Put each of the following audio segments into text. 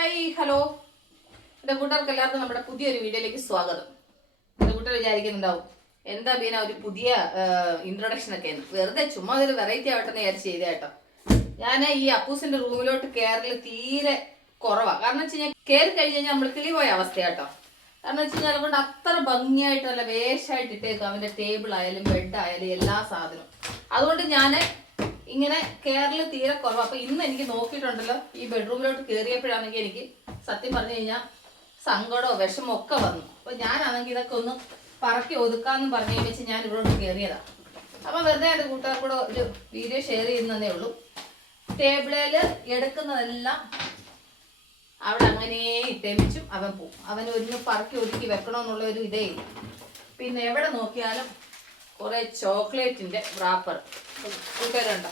Hi hello എൻ്റെ കൂട്ടുകാർക്ക് എല്ലാവർക്കും നമ്മുടെ പുതിയൊരു വീഡിയോയിലേക്ക് സ്വാഗതം. എൻ്റെ കൂട്ടുകാർ വിചാരിക്കുന്നുണ്ടാവും എന്താ ബീന ഒരു പുതിയ ഇൻട്രൊഡക്ഷൻ ഒക്കെ വെറുതെ ചുമ്മാ ഒരു വെറൈറ്റി ആവട്ടെ എന്ന് വിചാരിച്ച് ചെയ്ത കേട്ടോ. ഞാൻ ഈ അപ്പൂസിന്റെ റൂമിലോട്ട് കയറൽ തീരെ കുറവാണ്. കാരണം വെച്ച് കഴിഞ്ഞാൽ കയറി കഴിഞ്ഞ് കഴിഞ്ഞാൽ നമ്മൾ കിളിപോയ അവസ്ഥയാട്ടോ. കാരണം വെച്ച് കഴിഞ്ഞാൽ അതുകൊണ്ട് അത്ര ഭംഗിയായിട്ട് നല്ല വേഷമായിട്ട് ഇട്ടേക്കും അവൻ്റെ ടേബിൾ ആയാലും ബെഡ് ആയാലും എല്ലാ സാധനവും. അതുകൊണ്ട് ഞാൻ ഇങ്ങനെ കയറൽ തീരെ കുറവ്. അപ്പൊ ഇന്ന് എനിക്ക് നോക്കിയിട്ടുണ്ടല്ലോ ഈ ബെഡ്റൂമിലോട്ട് കയറിയപ്പോഴാണെങ്കിൽ എനിക്ക് സത്യം പറഞ്ഞു കഴിഞ്ഞാൽ സങ്കടമോ വിഷമോ ഒക്കെ വന്നു. അപ്പൊ ഞാനാണെങ്കിൽ ഇതൊക്കെ ഒന്ന് പറക്കി ഒതുക്കാന്ന് പറഞ്ഞു വെച്ച് ഞാൻ ഇവിടെ കയറിയതാ. അപ്പൊ വെറുതെ എൻ്റെ കൂട്ടുകാർക്കൂടെ ഒരു വീഡിയോ ഷെയർ ചെയ്യുന്നതേ ഉള്ളൂ. ടേബിളിൽ എടുക്കുന്നതെല്ലാം അവിടെ അങ്ങനെ ഇട്ടേമിച്ചും അവൻ പോവും. അവൻ ഒന്ന് പറക്കി ഒതുക്കി വെക്കണമെന്നുള്ള ഒരു ഇതേ ഇല്ല. പിന്നെ എവിടെ നോക്കിയാലും കുറെ ചോക്ലേറ്റിന്റെ റാപ്പർ കൂട്ടുകാരുണ്ടോ.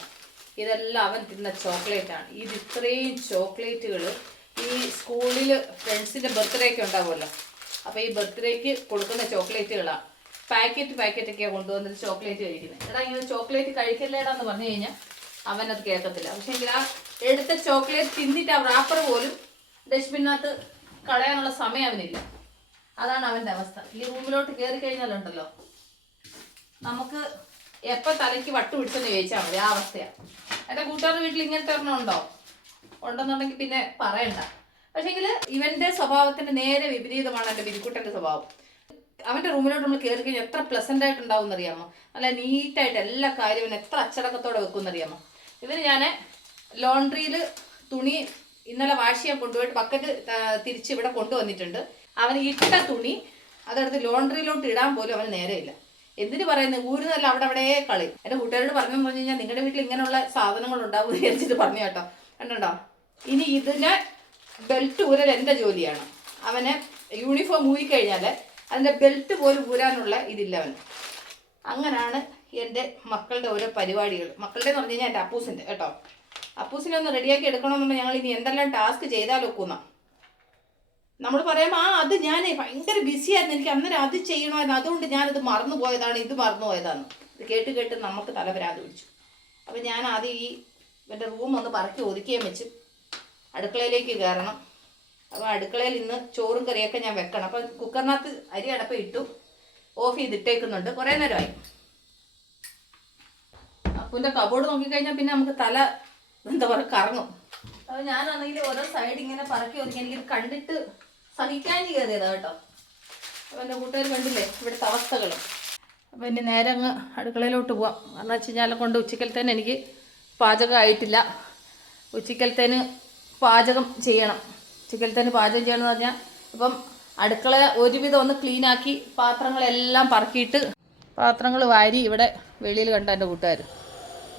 ഇതെല്ലാം അവൻ തിന്ന ചോക്ലേറ്റ് ആണ്. ഇത് ഇത്രയും ചോക്ലേറ്റുകൾ ഈ സ്കൂളിൽ ഫ്രണ്ട്സിന്റെ ബർത്ത്ഡേ ഒക്കെ ഉണ്ടാവുമല്ലോ. അപ്പൊ ഈ ബർത്ത്ഡേക്ക് കൊടുക്കുന്ന ചോക്ലേറ്റുകളാണ്. പാക്കറ്റൊക്കെയാണ് കൊണ്ടുവന്നിട്ട് ചോക്ലേറ്റ് കഴിക്കുന്നത്. എടാ ഇങ്ങനെ ചോക്ലേറ്റ് കഴിക്കല്ലേടാന്ന് പറഞ്ഞു കഴിഞ്ഞാൽ അവനത് കേൾക്കത്തില്ല. പക്ഷെ എങ്കിൽ ആ എടുത്ത ചോക്ലേറ്റ് തിന്നിട്ട് ആ റാപ്പർ പോലും ഡസ്റ്റ്ബിനകത്ത് കളയാനുള്ള സമയം അവനില്ല. അതാണ് അവൻ്റെ അവസ്ഥ. ഈ റൂമിലോട്ട് കയറി കഴിഞ്ഞാലുണ്ടല്ലോ നമുക്ക് എപ്പോൾ തലയ്ക്ക് വട്ട് പിടിച്ചെന്ന് ചോദിച്ചാൽ മതി. ആ അവസ്ഥയാണ്. എൻ്റെ കൂട്ടുകാരുടെ വീട്ടിൽ ഇങ്ങനത്തെ ഒരെണ്ണം ഉണ്ടെന്നുണ്ടെങ്കിൽ പിന്നെ പറയണ്ട. പക്ഷേങ്കിൽ ഇവൻ്റെ സ്വഭാവത്തിൻ്റെ നേരെ വിപരീതമാണ് എൻ്റെ ബിരിക്കുട്ടൻ്റെ സ്വഭാവം. അവൻ്റെ റൂമിലോട്ട് നമ്മൾ കയറി കഴിഞ്ഞാൽ എത്ര പ്ലസൻ്റ് ആയിട്ടുണ്ടാവും എന്നറിയാമോ. നല്ല നീറ്റായിട്ട് എല്ലാ കാര്യവും എത്ര അച്ചടക്കത്തോടെ വെക്കുമെന്നറിയാമോ. ഇവന് ഞാൻ ലോണ്ട്രിയിൽ തുണി ഇന്നലെ വാഷ് ചെയ്യാൻ കൊണ്ടുപോയിട്ട് ബക്കറ്റ് തിരിച്ച് ഇവിടെ കൊണ്ടുവന്നിട്ടുണ്ട്. അവന് ഇട്ട തുണി അതെടുത്ത് ലോണ്ട്രിയിലോട്ട് ഇടാൻ പോലും അവന് നേരെയില്ല. എന്തിനു പറയുന്നത് ഊരുന്നല്ല അവിടെ കളി. എൻ്റെ കൂട്ടുകാരോട് പറഞ്ഞു കഴിഞ്ഞാൽ നിങ്ങളുടെ വീട്ടിൽ ഇങ്ങനെയുള്ള സാധനങ്ങൾ ഉണ്ടാവും എന്ന് വിചാരിച്ചിട്ട് പറഞ്ഞു കേട്ടോ. കണ്ടോ ഇനി ഇതിന് ബെൽറ്റ് ഊരൽ എൻ്റെ ജോലിയാണ്. അവന് യൂണിഫോം ഊരിക്കഴിഞ്ഞാൽ അതിൻ്റെ ബെൽറ്റ് പോലും ഊരാനുള്ള ഇതില്ല അവന്. അങ്ങനെയാണ് എൻ്റെ മക്കളുടെ ഓരോ പരിപാടികൾ. മക്കളുടെ എന്ന് പറഞ്ഞു കഴിഞ്ഞാൽ എൻ്റെ അപ്പൂസിൻ്റെ കേട്ടോ. അപ്പൂസിനെ ഒന്ന് റെഡിയാക്കി എടുക്കണമെന്നുണ്ടെങ്കിൽ ഞങ്ങൾ ഇനി എന്തെല്ലാം ടാസ്ക് ചെയ്താലൊക്കുന്ന നമ്മൾ പറയുമ്പോൾ അത് ഞാൻ ഭയങ്കര ബിസിയായിരുന്നു, എനിക്ക് അന്നേരം അത് ചെയ്യണമായിരുന്നു, അതുകൊണ്ട് ഞാനത് മറന്നുപോയതാണ്, ഇത് മറന്നുപോയതാണ്. ഇത് കേട്ട് നമുക്ക് തലവരാതെ പിടിച്ചു. അപ്പം ഞാൻ ആദ്യം എൻ്റെ റൂം ഒന്ന് പറക്കി ഒതുക്കിയും വെച്ച് അടുക്കളയിലേക്ക് കയറണം. അപ്പോൾ അടുക്കളയിൽ ഇന്ന് ചോറും കറിയൊക്കെ ഞാൻ വെക്കണം. അപ്പം കുക്കറിനകത്ത് അരി അടപ്പ് ഇട്ടു, ഓഫ് ചെയ്തിട്ടേക്കുന്നുണ്ട്. കുറേ നേരമായി. അപ്പൂൻ്റെ കബോർഡ് നോക്കിക്കഴിഞ്ഞാൽ പിന്നെ നമുക്ക് തല എന്താ പറയുക കറങ്ങും. അപ്പോൾ ഞാനാണെങ്കിൽ ഓരോ സൈഡ് ഇങ്ങനെ പറക്കി ഒതുക്കി എനിക്കിത് കണ്ടിട്ട് സഹിക്കാൻ കയറിയതാണ് കേട്ടോ. അപ്പോൾ എൻ്റെ കൂട്ടുകാർ കണ്ടില്ലേ ഇവിടുത്തെ അവസ്ഥകൾ. അപ്പോൾ ഇനി നേരെ അങ്ങ് അടുക്കളയിലോട്ട് പോവാം. കാരണം വെച്ച് കഴിഞ്ഞാൽ കൊണ്ട് ഉച്ചക്കലത്തേന് എനിക്ക് പാചകം ആയിട്ടില്ല. ഉച്ചക്കലത്തേന് പാചകം ചെയ്യണം. ഉച്ചക്കലത്തേന് പാചകം ചെയ്യണമെന്ന് പറഞ്ഞാൽ ഇപ്പം അടുക്കള ഒരുവിധം ഒന്ന് ക്ലീനാക്കി പാത്രങ്ങളെല്ലാം പറക്കിയിട്ട് പാത്രങ്ങൾ വാരി ഇവിടെ വെളിയിൽ കണ്ട എൻ്റെ കൂട്ടുകാർ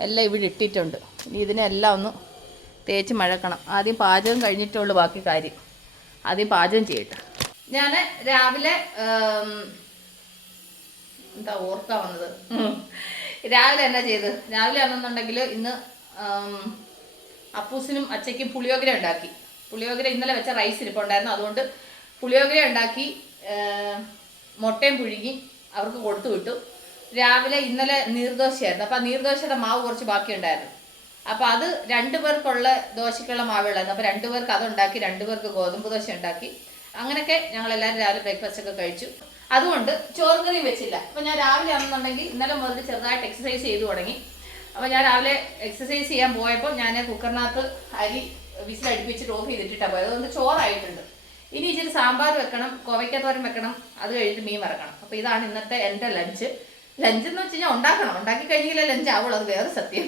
എല്ലാം ഇവിടെ ഇട്ടിട്ടുണ്ട്. ഇനി ഇതിനെല്ലാം ഒന്ന് തേച്ച് മഴക്കണം. ആദ്യം പാചകം കഴിഞ്ഞിട്ടുള്ളൂ ബാക്കി കാര്യം. ആദ്യം പാചകം ചെയ്യട്ടെ. ഞാൻ രാവിലെ എന്താ ഓർക്കാൻ വന്നത്, രാവിലെ എന്നാ ചെയ്ത്, രാവിലെ ആണെന്നുണ്ടെങ്കിൽ ഇന്ന് അപ്പൂസിനും അച്ചയ്ക്കും പുളിയോഗര ഉണ്ടാക്കി. പുളിയോഗര ഇന്നലെ വെച്ച റൈസ് ഇരിപ്പുണ്ടായിരുന്നു, അതുകൊണ്ട് പുളിയോഗര ഉണ്ടാക്കി മുട്ടയും പുഴുങ്ങി അവർക്ക് കൊടുത്തു വിട്ടു. രാവിലെ ഇന്നലെ നീർദോശയായിരുന്നു. അപ്പം ആ നീർദോശയുടെ മാവ് കുറച്ച് ബാക്കിയുണ്ടായിരുന്നു. അപ്പം അത് 2 പേർക്കുള്ള ദോശയ്ക്കുള്ള മാവുകളായിരുന്നു. അപ്പോൾ 2 പേർക്ക് അതുണ്ടാക്കി, 2 പേർക്ക് ഗോതമ്പ് ദോശ ഉണ്ടാക്കി. അങ്ങനെയൊക്കെ ഞങ്ങളെല്ലാവരും രാവിലെ ബ്രേക്ക്ഫാസ്റ്റ് ഒക്കെ കഴിച്ചു. അതുകൊണ്ട് ചോറും കറിയും വെച്ചില്ല. അപ്പം ഞാൻ രാവിലെ ആണെന്നുണ്ടെങ്കിൽ ഇന്നലെ മുതൽ ചെറുതായിട്ട് എക്സസൈസ് ചെയ്തു തുടങ്ങി. അപ്പോൾ ഞാൻ രാവിലെ എക്സസൈസ് ചെയ്യാൻ പോയപ്പോൾ ഞാൻ കുക്കറിനകത്ത് അരി വിസിലടുപ്പിച്ചിട്ട് ഓഫ് ചെയ്തിട്ടാണ് പോയത്. അതുകൊണ്ട് ചോറായിട്ടുണ്ട്. ഇനി ഇച്ചിരി സാമ്പാർ വെക്കണം, കോവയ്ക്കത്തോരൻ വെക്കണം, അത് കഴിഞ്ഞിട്ട് മീൻ വറക്കണം. അപ്പോൾ ഇതാണ് ഇന്നത്തെ എൻ്റെ ലഞ്ച് എന്ന് വെച്ച് കഴിഞ്ഞാൽ ഉണ്ടാക്കി കഴിഞ്ഞാലേ ലഞ്ച് ആവുള്ളൂ, അത് വേറെ സത്യം.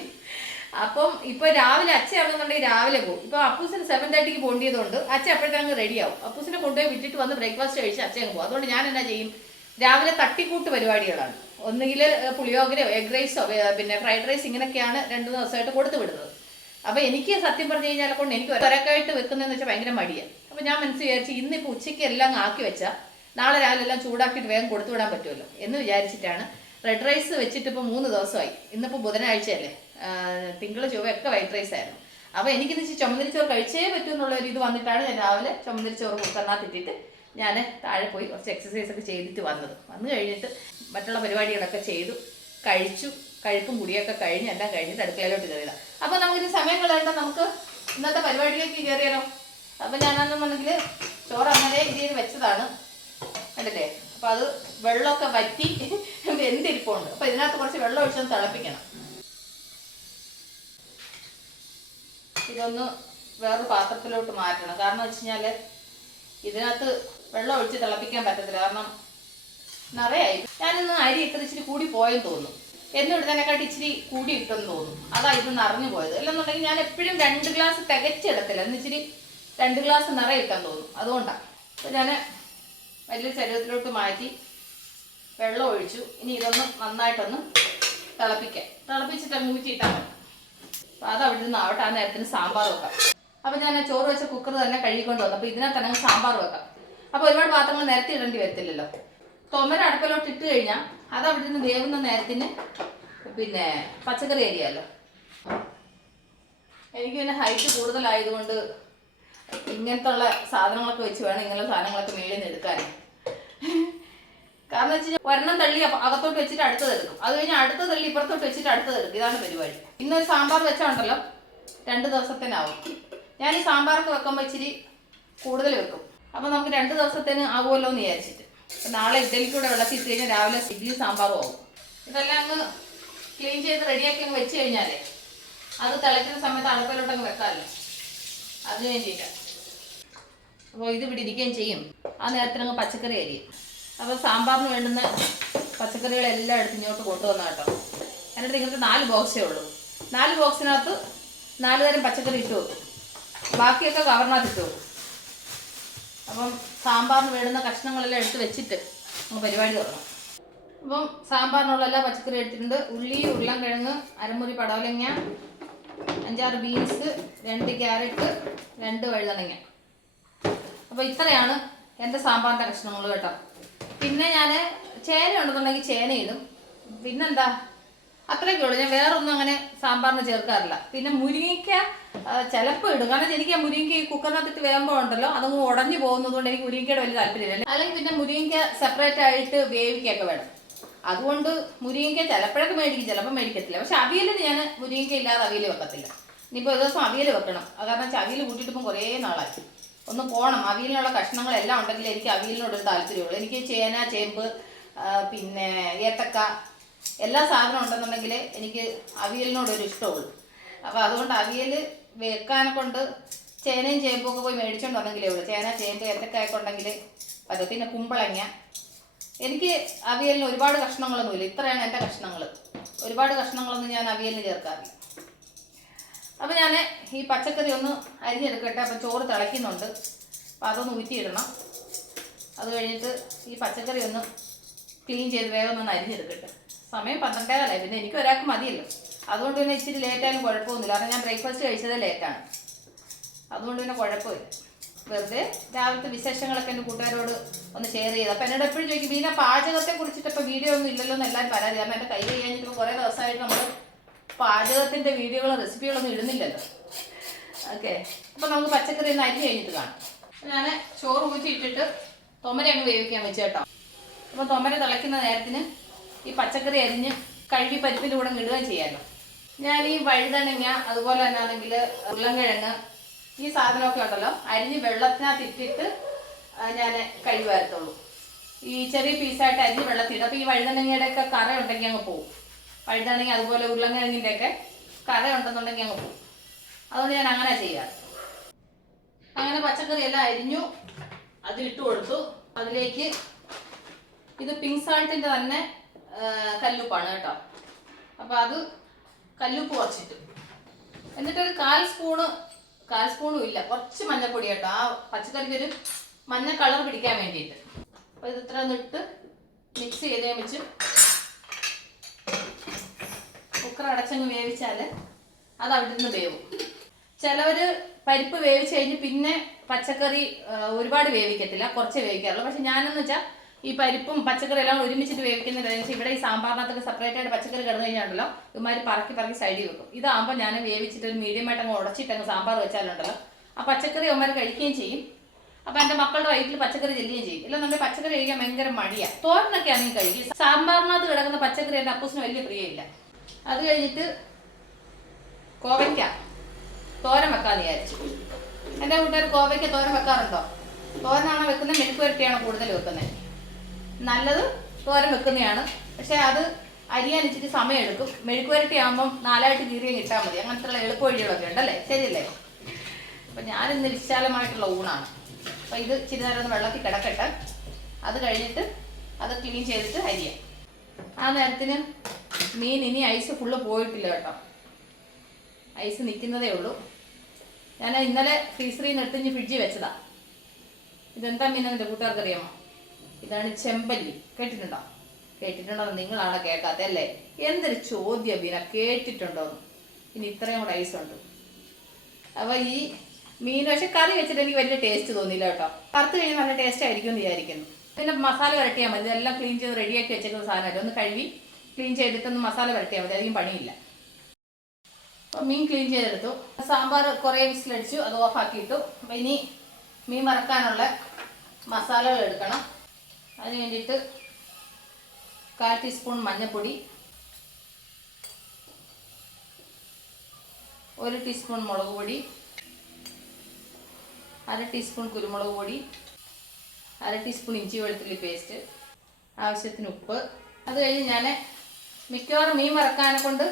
അപ്പം ഇപ്പോൾ രാവിലെ അച്ഛയാണെന്നുണ്ടെങ്കിൽ രാവിലെ പോകും. ഇപ്പോൾ അപ്പൂസിന് 7:30 പോകേണ്ടതുകൊണ്ട് അച്ഛൻ അപ്പോഴത്തേക്ക് റെഡിയാവും. അപ്പൂസിനെ കൊണ്ടുപോയി വിട്ടിട്ട് വന്ന് ബ്രേക്ക്ഫാസ്റ്റ് കഴിച്ച് അച്ഛൻ പോകും. അതുകൊണ്ട് ഞാൻ എന്നാ ചെയ്യും, രാവിലെ തട്ടിക്കൂട്ട് പരിപാടികളാണ്. ഒന്നുകിൽ പുളിയോഗരയോ എഗ് റൈസോ പിന്നെ ഫ്രൈഡ് റൈസ് ഇങ്ങനെയൊക്കെയാണ് 2 ദിവസമായിട്ട് കൊടുത്തു വിടുന്നത്. അപ്പോൾ എനിക്ക് സത്യം പറഞ്ഞു കഴിഞ്ഞാൽ കൊണ്ട് എനിക്ക് ഒരക്കായിട്ട് വെക്കുന്നതെന്ന് വെച്ചാൽ ഭയങ്കര മടിയാണ്. അപ്പോൾ ഞാൻ മനസ്സിൽ വിചാരിച്ച് ഇന്നിപ്പോൾ ഉച്ചയ്ക്ക് എല്ലാം ആക്കി വെച്ചാൽ നാളെ രാവിലെ എല്ലാം ചൂടാക്കിയിട്ട് വേഗം കൊടുത്തു വിടാൻ പറ്റുമല്ലോ എന്ന് വിചാരിച്ചിട്ടാണ് റെഡ് റൈസ് വെച്ചിട്ട് ഇപ്പോൾ 3 ദിവസമായി. ഇന്നിപ്പോൾ ബുധനാഴ്ചയല്ലേ, തിങ്കൾ ചൊവ്വയൊക്കെ വൈറ്റ് റൈസ് ആയിരുന്നു. അപ്പോൾ എനിക്കിന്ന് ചുമന്നിരിച്ചോറ് കഴിച്ചേ പറ്റൂ എന്നുള്ളൊരു ഇത് വന്നിട്ടാണ് ഞാൻ രാവിലെ ചുമന്നിരിച്ചോറ് കുക്കറിനകത്ത് ഇട്ടിട്ട് ഞാൻ താഴെ പോയി കുറച്ച് എക്സസൈസ് ഒക്കെ ചെയ്തിട്ട് വന്നു കഴിഞ്ഞിട്ട് മറ്റുള്ള പരിപാടികളൊക്കെ ചെയ്തു കഴിച്ചു. കഴിപ്പും കുടിയൊക്കെ കഴിഞ്ഞ് എല്ലാം കഴിഞ്ഞിട്ട് അടുക്കളയിലോട്ട് കയറിയതാണ്. അപ്പോൾ നമുക്കിത് സമയം കളയണ്ട, നമുക്ക് ഇന്നത്തെ പരിപാടിയിലേക്ക് കയറിയാലോ. അപ്പം ഞാനെന്നുണ്ടെങ്കിൽ ചോറ് അങ്ങനെ രീതിയിൽ വെച്ചതാണ്, കണ്ടില്ലേ. അപ്പം അത് വെള്ളമൊക്കെ വറ്റി വെന്തിരിപ്പുണ്ട്. അപ്പം ഇതിനകത്ത് കുറച്ച് വെള്ളം ഒഴിച്ചൊന്ന് തിളപ്പിക്കണം. ഇതൊന്ന് വേറൊരു പാത്രത്തിലോട്ട് മാറ്റണം. കാരണം വെച്ച് കഴിഞ്ഞാൽ ഇതിനകത്ത് വെള്ളം ഒഴിച്ച് തിളപ്പിക്കാൻ പറ്റത്തില്ല, കാരണം നിറയായി. ഞാനിന്ന് അരി ഇച്ചിരി കൂടി പോയെന്ന് തോന്നുന്നു, എന്നും ഇടുന്നതിനെക്കാട്ടി ഇച്ചിരി കൂടി ഇട്ടെന്ന് തോന്നുന്നു. അതാ ഇത് നിറഞ്ഞു പോയത്. അല്ലെന്നുണ്ടെങ്കിൽ ഞാൻ എപ്പോഴും 2 ഗ്ലാസ് തികച്ചെടുത്തില്ല, എന്ന് ഇച്ചിരി 2 ഗ്ലാസ് നിറയെ ഇട്ടാൻ തോന്നും, അതുകൊണ്ടാണ്. അപ്പോൾ ഞാൻ വലിയ ചരുവത്തിലോട്ട് മാറ്റി വെള്ളം ഒഴിച്ചു. ഇനി ഇതൊന്ന് നന്നായിട്ടൊന്ന് തിളപ്പിക്കാം. തിളപ്പിച്ചിട്ട് ഊറ്റിയിട്ടാൽ മതി. അപ്പോൾ അത് അവിടെ നിന്ന് ആവട്ടെ. ആ നേരത്തിന് സാമ്പാർ വെക്കാം. അപ്പോൾ ഞാൻ ചോറ് വെച്ച കുക്കർ തന്നെ കഴുകിക്കൊണ്ട് വന്നു. അപ്പോൾ ഇതിനകത്ത് തന്നെ സാമ്പാർ വെക്കാം. അപ്പോൾ ഒരുപാട് പാത്രങ്ങൾ നിരത്തി ഇടേണ്ടി വരത്തില്ലല്ലോ. തൊമര അടുപ്പിലോട്ട് ഇട്ട് കഴിഞ്ഞാൽ അത് അവിടെ നിന്ന് വേവുന്ന നേരത്തിന് പിന്നെ പച്ചക്കറി അരിയാലോ. എനിക്ക് പിന്നെ ഹൈറ്റ് കൂടുതലായതുകൊണ്ട് ഇങ്ങനത്തെ ഉള്ള സാധനങ്ങളൊക്കെ വെച്ച് വേണം ഇങ്ങനെയുള്ള സാധനങ്ങളൊക്കെ മേളിൽ നിന്ന് എടുക്കാൻ. കാരണം വെച്ച് കഴിഞ്ഞാൽ ഒരെണ്ണം തള്ളി അകത്തോട്ട് വെച്ചിട്ട് അടുത്തത് എടുക്കും, അത് കഴിഞ്ഞാൽ അടുത്ത തള്ളി ഇപ്പുറത്തോട്ട് വെച്ചിട്ട് അടുത്തത് എടുക്കും. ഇതാണ് പരിപാടി. ഇന്നൊരു സാമ്പാർ വെച്ചാണ്ടല്ലോ 2 ദിവസത്തിനാവും. ഞാൻ ഈ സാമ്പാറൊക്കെ വെക്കുമ്പോൾ ഇച്ചിരി കൂടുതൽ വെക്കും. അപ്പോൾ നമുക്ക് 2 ദിവസത്തിന് ആവുമല്ലോ എന്ന് വിചാരിച്ചിട്ട്. നാളെ ഇഡ്ഡലിക്കൂടെ വെള്ളത്തിൽ ഇട്ട് കഴിഞ്ഞാൽ രാവിലെ ഇഡ്ഡലി സാമ്പാറും ആവും. ഇതെല്ലാം അങ്ങ് ക്ലീൻ ചെയ്ത് റെഡിയാക്കി അങ്ങ് വെച്ച് കഴിഞ്ഞാലേ അത് തിളയ്ക്കുന്ന സമയത്ത് അടുപ്പിലോട്ട് അങ്ങ് വെക്കാമല്ലോ. അത് ഞാൻ ചെയ്യാം. അപ്പോൾ ഇത് ഇവിടെ ഇരിക്കുകയും ചെയ്യും. ആ നേരത്തിനങ്ങ് പച്ചക്കറി അരിയും. അപ്പോൾ സാമ്പാറിന് വേണ്ടുന്ന പച്ചക്കറികളെല്ലാം എടുത്ത് ഇങ്ങോട്ട് കൊണ്ടുവന്ന കേട്ടോ. എന്നിട്ട് നിങ്ങൾക്ക് 4 ബോക്സേ ഉള്ളൂ. 4 ബോക്സിനകത്ത് 4 തരം പച്ചക്കറി ഇട്ട് വെക്കും, ബാക്കിയൊക്കെ കവറിനകത്ത് ഇട്ട് വെക്കും. അപ്പം സാമ്പാറിന് വേണ്ടുന്ന കഷ്ണങ്ങളെല്ലാം എടുത്ത് വെച്ചിട്ട് നമുക്ക് പരിപാടി തുടങ്ങാം. അപ്പം സാമ്പാറിനുള്ള എല്ലാ പച്ചക്കറി എടുത്തിട്ടുണ്ട്. ഉള്ളി, ഉരുളൻകിഴങ്ങ്, അരമുറി പടവലങ്ങ, 5-6 ബീൻസ്, 2 ക്യാരറ്റ്, 2 വഴുതനങ്ങ. അപ്പോൾ ഇത്രയാണ് എൻ്റെ സാമ്പാറിൻ്റെ കഷ്ണങ്ങൾ കേട്ടോ. പിന്നെ ഞാൻ ചേന ഉണ്ടെന്നുണ്ടെങ്കിൽ ചേന ഇടും. പിന്നെന്താ, അത്രയൊക്കെ ഉള്ളൂ. ഞാൻ വേറൊന്നും അങ്ങനെ സാമ്പാറിന് ചേർക്കാറില്ല. പിന്നെ മുരിങ്ങയ്ക്ക ചിലപ്പോൾ ഇടും, കാരണം എനിക്ക് ആ മുരിങ്ങയ്ക്ക ഈ കുക്കറിനകത്തിട്ട് വേകുമ്പോൾ ഉണ്ടല്ലോ അതങ്ങ് ഉടഞ്ഞു പോകുന്നത് കൊണ്ട് എനിക്ക് മുരിങ്ങയ്ക്കയുടെ വലിയ താല്പര്യമില്ല. അല്ലെങ്കിൽ പിന്നെ മുരിങ്ങയ്ക്ക സെപ്പറേറ്റ് ആയിട്ട് വേവിക്കൊക്കെ വേണം. അതുകൊണ്ട് മുരിങ്ങയ്ക്ക ചിലപ്പോഴൊക്കെ മേടിക്കും, ചിലപ്പോൾ മേടിക്കത്തില്ല. പക്ഷെ അവിയലിന് ഞാൻ മുരിങ്ങയ്ക്ക ഇല്ലാതെ അവിയൽ വെക്കത്തില്ല. ഇനിയിപ്പോൾ ഒരു ദിവസം അവിയൽ വെക്കണം, കാരണം വെച്ചാൽ അവിയൽ കൂട്ടിയിട്ടിപ്പം കുറേ നാളായി. ഒന്ന് പോകണം. അവിയലിനുള്ള കഷ്ണങ്ങളെല്ലാം ഉണ്ടെങ്കിൽ എനിക്ക് അവിയലിനോടൊരു താല്പര്യമുള്ളൂ. എനിക്ക് ചേന, ചേമ്പ്, പിന്നെ ഏത്തക്ക എല്ലാ സാധനം ഉണ്ടെന്നുണ്ടെങ്കിൽ എനിക്ക് അവിയലിനോടൊരു ഇഷ്ടമുള്ളൂ. അപ്പോൾ അതുകൊണ്ട് അവിയൽ വെക്കാനെ കൊണ്ട് ചേനയും ചേമ്പും ഒക്കെ പോയി മേടിച്ചോണ്ട് വന്നെങ്കിലേ ഉള്ളൂ. ചേന, ചേമ്പ്, ഏത്തക്കായൊക്കെ ഉണ്ടെങ്കിൽ പറ്റും. പിന്നെ കുമ്പളങ്ങ. എനിക്ക് അവിയലിന് ഒരുപാട് കഷ്ണങ്ങളൊന്നുമില്ല, ഇത്രയാണ് എൻ്റെ കഷ്ണങ്ങൾ. ഒരുപാട് കഷ്ണങ്ങളൊന്നും ഞാൻ അവിയലിന് ചേർക്കാറില്ല. അപ്പോൾ ഞാൻ ഈ പച്ചക്കറി ഒന്ന് അരിഞ്ഞെടുക്കട്ടെ. അപ്പോൾ ചോറ് തിളയ്ക്കുന്നുണ്ട്, അപ്പോൾ അതൊന്ന് ഊറ്റിയിടണം. അത് കഴിഞ്ഞിട്ട് ഈ പച്ചക്കറി ഒന്ന് ക്ലീൻ ചെയ്ത് വേഗം ഒന്ന് അരിഞ്ഞെടുക്കട്ടെ. സമയം 12:15. പിന്നെ എനിക്ക് ഒരാൾക്ക് മതിയല്ലോ, അതുകൊണ്ട് പിന്നെ ഇച്ചിരി ലേറ്റായാലും കുഴപ്പമൊന്നുമില്ല. കാരണം ഞാൻ ബ്രേക്ക്ഫാസ്റ്റ് കഴിച്ചത് ലേറ്റാണ്, അതുകൊണ്ട് പിന്നെ കുഴപ്പമില്ല. വെറുതെ രാവിലത്തെ വിശേഷങ്ങളൊക്കെ എൻ്റെ കൂട്ടുകാരോട് ഒന്ന് ഷെയർ ചെയ്ത്. അപ്പോൾ എന്നോട് എപ്പോഴും ചോദിക്കും, പിന്നെ പാചകത്തെ കുറിച്ചിട്ട് ഇപ്പോൾ വീഡിയോ ഒന്നും ഇല്ലല്ലോ എന്ന് എല്ലാവരും പരാതി. കാരണം എൻ്റെ കൈ കഴിഞ്ഞിട്ട് ഇപ്പോൾ കുറേ ദിവസമായിട്ട് നമ്മൾ പാചകത്തിൻ്റെ വീഡിയോകളോ റെസിപ്പികളൊന്നും ഇടുന്നില്ലല്ലോ. ഓക്കെ, അപ്പോൾ നമുക്ക് പച്ചക്കറി ഒന്ന് അരി കഴിഞ്ഞിട്ട് കാണാം. ഞാൻ ചോറ് ഊറ്റിയിട്ടിട്ട് തൊമര അങ്ങ് വേവിക്കാൻ വെച്ച് കേട്ടോ. അപ്പോൾ തൊമര തിളയ്ക്കുന്ന നേരത്തിന് ഈ പച്ചക്കറി അരിഞ്ഞ് കഴുകി പരിപ്പിൻ്റെ കൂടെ ഇടുകയും ചെയ്യാമല്ലോ. ഞാൻ ഈ വഴുതനങ്ങ, അതുപോലെ തന്നെ ആണെങ്കിൽ ഉരുളൻകിഴങ്ങ്, ഈ സാധനമൊക്കെ ഉണ്ടല്ലോ അരിഞ്ഞ് വെള്ളത്തിനകത്ത് ഇട്ടിട്ട് ഞാൻ കഴുകുമായിരുന്നുള്ളൂ. ഈ ചെറിയ പീസായിട്ട് അരിഞ്ഞ് വെള്ളത്തിടും. അപ്പോൾ ഈ വഴുതനങ്ങയുടെയൊക്കെ കറ ഉണ്ടെങ്കിൽ അങ്ങ് പോകും. വഴുതനങ്ങ അതുപോലെ ഉരുളൻകിഴങ്ങിൻ്റെയൊക്കെ കറ ഉണ്ടെന്നുണ്ടെങ്കിൽ അങ്ങ് പോകും. അതുകൊണ്ട് ഞാൻ അങ്ങനെ ചെയ്യാറ്. അങ്ങനെ പച്ചക്കറി എല്ലാം അരിഞ്ഞു, അതിലിട്ട് കൊടുത്തു. അതിലേക്ക് ഇത് പിങ്ക് സാൾട്ടിൻ്റെ തന്നെ കല്ലുപ്പാണ് കേട്ടോ. അപ്പോൾ അത് കല്ലുപ്പ് കുറച്ചിട്ട്, എന്നിട്ടൊരു 1/4 സ്പൂണും ഇല്ല, കുറച്ച് മഞ്ഞൾപ്പൊടി കേട്ടോ. ആ പച്ചക്കറിക്ക് ഒരു മഞ്ഞ കളർ പിടിക്കാൻ വേണ്ടിയിട്ട്. അപ്പോൾ ഇത് ഇത്ര ഒന്നിട്ട് മിക്സ് ചെയ്തേ വെച്ച് കുക്കർ അടച്ചങ്ങ് വേവിച്ചാൽ അത് അവിടെ നിന്ന് വേവും. ചിലവർ പരിപ്പ് വേവിച്ച് കഴിഞ്ഞ് പിന്നെ പച്ചക്കറി ഒരുപാട് വേവിക്കത്തില്ല, കുറച്ച് വേവിക്കാറുള്ളൂ. പക്ഷെ ഞാനെന്ന് വെച്ചാൽ ഈ പരിപ്പും പച്ചക്കറി എല്ലാം ഒരുമിച്ചിട്ട് വേവിക്കുന്നതിന് വെച്ചാൽ ഇവിടെ ഈ സാമ്പാറിനകത്തൊക്കെ സെപ്പറേറ്റ് ആയിട്ട് പച്ചക്കറി കിടന്നു കഴിഞ്ഞാണല്ലോ ഇവന്മാർ പറക്കി സൈഡിൽ വെക്കും. ഇതാകുമ്പോൾ ഞാൻ വേവിച്ചിട്ട് ഒരു മീഡിയമായിട്ട് അങ്ങ് ഉടച്ചിട്ട് സാമ്പാർ വെച്ചാലുണ്ടല്ലോ ആ പച്ചക്കറി അവന്മാർ കഴിക്കുകയും ചെയ്യും. അപ്പോൾ എൻ്റെ മക്കളുടെ വയറ്റിൽ പച്ചക്കറി ചെല്ലുകയും ചെയ്യും. ഇല്ലെന്നുണ്ടെങ്കിൽ പച്ചക്കറി കഴിക്കാൻ ഭയങ്കര മടിയാണ്. തോരനൊക്കെ ആണെങ്കിൽ കഴിക്കും. സാമ്പാറിനകത്ത് കിടക്കുന്ന പച്ചക്കറി എൻ്റെ അപ്പൂസിന് വലിയ പ്രിയമില്ല. അത് കഴിഞ്ഞിട്ട് കോവയ്ക്ക തോരൻ വെക്കാമെന്ന് വിചാരിച്ചു. എൻ്റെ കൂട്ടുകാർ കോവയ്ക്ക് തോരൻ വെക്കാറുണ്ടോ? തോരനാണോ വെക്കുന്നത്, മെഴുക്ക് പുരട്ടിയാണോ കൂടുതൽ വെക്കുന്നത്? നല്ലത് തോരൻ വെക്കുന്നതാണ്. പക്ഷേ അത് അരിയാൻ ഇച്ചിരി സമയം എടുക്കും. മെഴുക്ക് പുരട്ടി ആകുമ്പം 4ആയിട്ട് കീറിയും കിട്ടാൽ മതി. അങ്ങനത്തെ എളുപ്പ വഴികളൊക്കെ ഉണ്ടല്ലേ, ശരിയല്ലേ? അപ്പം ഞാനിന്ന് വിശാലമായിട്ടുള്ള ഊണാണ്. അപ്പോൾ ഇത് ഇച്ചിരി നേരം ഒന്ന് വെള്ളത്തിൽ കിടക്കട്ടെ. അത് കഴിഞ്ഞിട്ട് അത് ക്ലീൻ ചെയ്തിട്ട് അരിയാം. ആ നേരത്തിന് മീൻ ഇനി ഐസ് ഫുള്ള് പോയിട്ടില്ല കേട്ടോ, ഐസ് നിൽക്കുന്നതേ ഉള്ളൂ. ഞാൻ ഇന്നലെ ഫ്രീസറിൽ നിന്ന് എടുത്ത് ഫ്രിഡ്ജിൽ വെച്ചതാ. ഇതെന്താ മീൻ എൻ്റെ കൂട്ടുകാർക്ക് അറിയാമോ? ഇതാണ് ചെമ്പല്ലി. കേട്ടിട്ടുണ്ടോ? കേട്ടിട്ടുണ്ടോ? നിങ്ങളാണ് കേൾക്കാത്തല്ലേ? എന്തൊരു ചോദ്യം ബീന, കേട്ടിട്ടുണ്ടോന്ന്? ഇനി ഇത്രയും കൂടെ ഐസ് ഉണ്ട്. അപ്പോൾ ഈ മീൻ പക്ഷെ കറി വെച്ചിട്ട് എനിക്ക് വലിയ ടേസ്റ്റ് തോന്നിയില്ല കേട്ടോ. വറുത്ത് കഴിഞ്ഞാൽ നല്ല ടേസ്റ്റ് ആയിരിക്കും എന്ന് വിചാരിക്കുന്നു. പിന്നെ മസാല വരട്ടിയാൽ മതി. ഇതെല്ലാം ക്ലീൻ ചെയ്ത് റെഡിയാക്കി വെച്ചേക്കുന്ന സാധനമല്ല. ഒന്ന് കഴുകി ക്ലീൻ ചെയ്തിട്ടൊന്ന് മസാല വരട്ടിയാൽ മതി, അധികം പണിയില്ല. അപ്പോൾ മീൻ ക്ലീൻ ചെയ്തെടുത്തു. സാമ്പാർ കുറേ വിസിലടിച്ചു, അത് ഓഫാക്കിയിട്ടു. അപ്പോൾ ഇനി മീൻ വറക്കാനുള്ള മസാലകൾ എടുക്കണം. അതിന് വേണ്ടിയിട്ട് 1/4 ടീസ്പൂൺ മഞ്ഞൾപ്പൊടി, 1 ടീസ്പൂൺ മുളക് പൊടി, 1/2 ടീസ്പൂൺ കുരുമുളക് പൊടി, 1/2 ടീസ്പൂൺ ഇഞ്ചി വെളുത്തുള്ളി പേസ്റ്റ്, ആവശ്യത്തിന് ഉപ്പ്. അത് കഴിഞ്ഞ് ഞാൻ മിക്കവാറും മീൻ വറക്കാനെ കൊണ്ട്